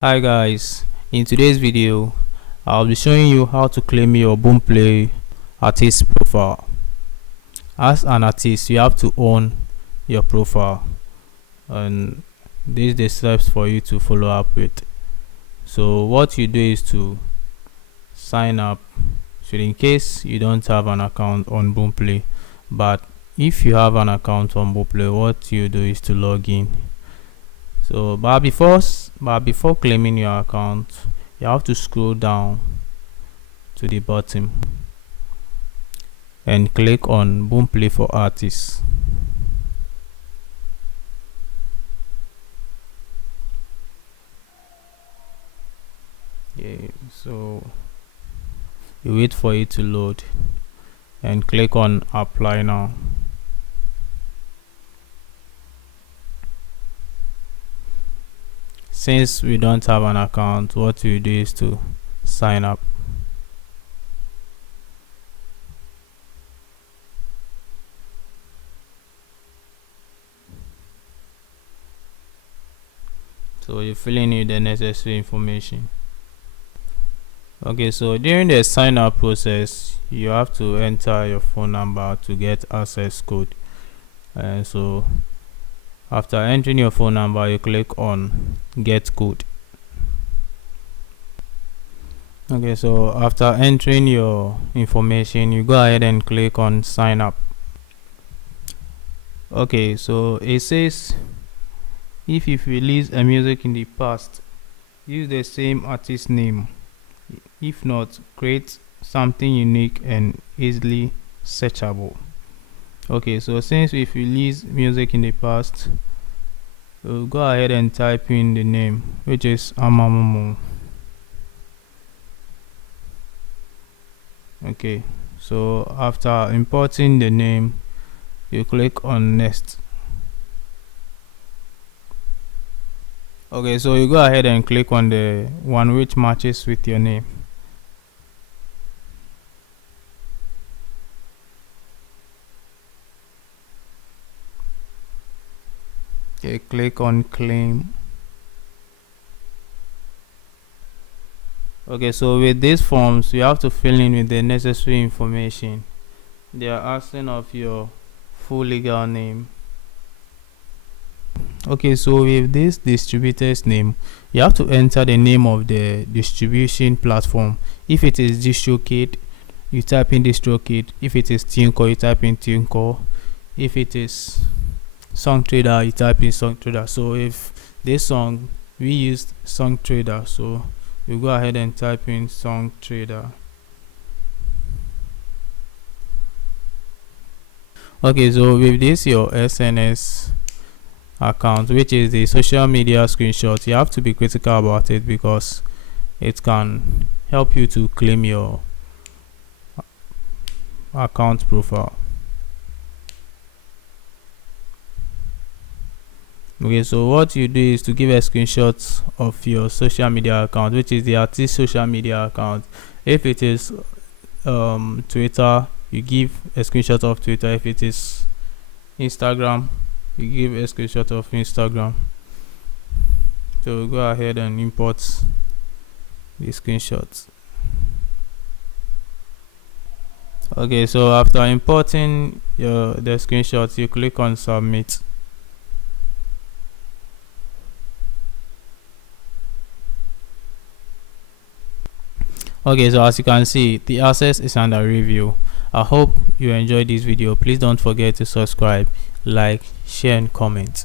Hi guys, in today's video I'll be showing you how to claim your Boomplay Artist Profile. As an artist, you have to own your profile, and these are the steps for you to follow up with. So what you do is to sign up. So in case you don't have an account on Boomplay, but if you have an account on Boomplay, what you do is to log in. So but before claiming your account, you have to scroll down to the bottom and click on Boomplay for Artists. So you wait for it to load and click on Apply Now. Since we don't have an account, what we do is to sign up. So you're filling in the necessary information. Okay, so during the sign up process, you have to enter your phone number to get access code. And so after entering your phone number, you click on get code. Okay, so after entering your information, you go ahead and click on sign up. Okay, so it says if you've released a music in the past, use the same artist name. If not, create something unique and easily searchable. Okay, so since we've released music in the past, we'll go ahead and type in the name, which is Amamomo. Okay, so after importing the name, you click on next. Okay, so you go ahead and click on the one which matches with your name. Okay, click on claim. Okay, so with these forms, you have to fill in with the necessary information. They are asking of your full legal name. Okay, so with this distributor's name, you have to enter the name of the distribution platform. If it is DistroKid, you type in DistroKid. If it is TuneCore, you type in TuneCore. If it is SongTrader, you type in SongTrader. So if this song, we used SongTrader, so you go ahead and type in SongTrader. Okay, so with this your SNS account, which is the social media screenshot, you have to be critical about it because it can help you to claim your account profile. Okay, so what you do is to give a screenshot of your social media account, which is the artist social media account. If it is Twitter, you give a screenshot of Twitter. If it is Instagram, you give a screenshot of Instagram. So go ahead and import the screenshots. Okay, so after importing the screenshots, you click on submit. Okay, so as you can see, the access is under review. I hope you enjoyed this video. Please don't forget to subscribe, like, share and comment.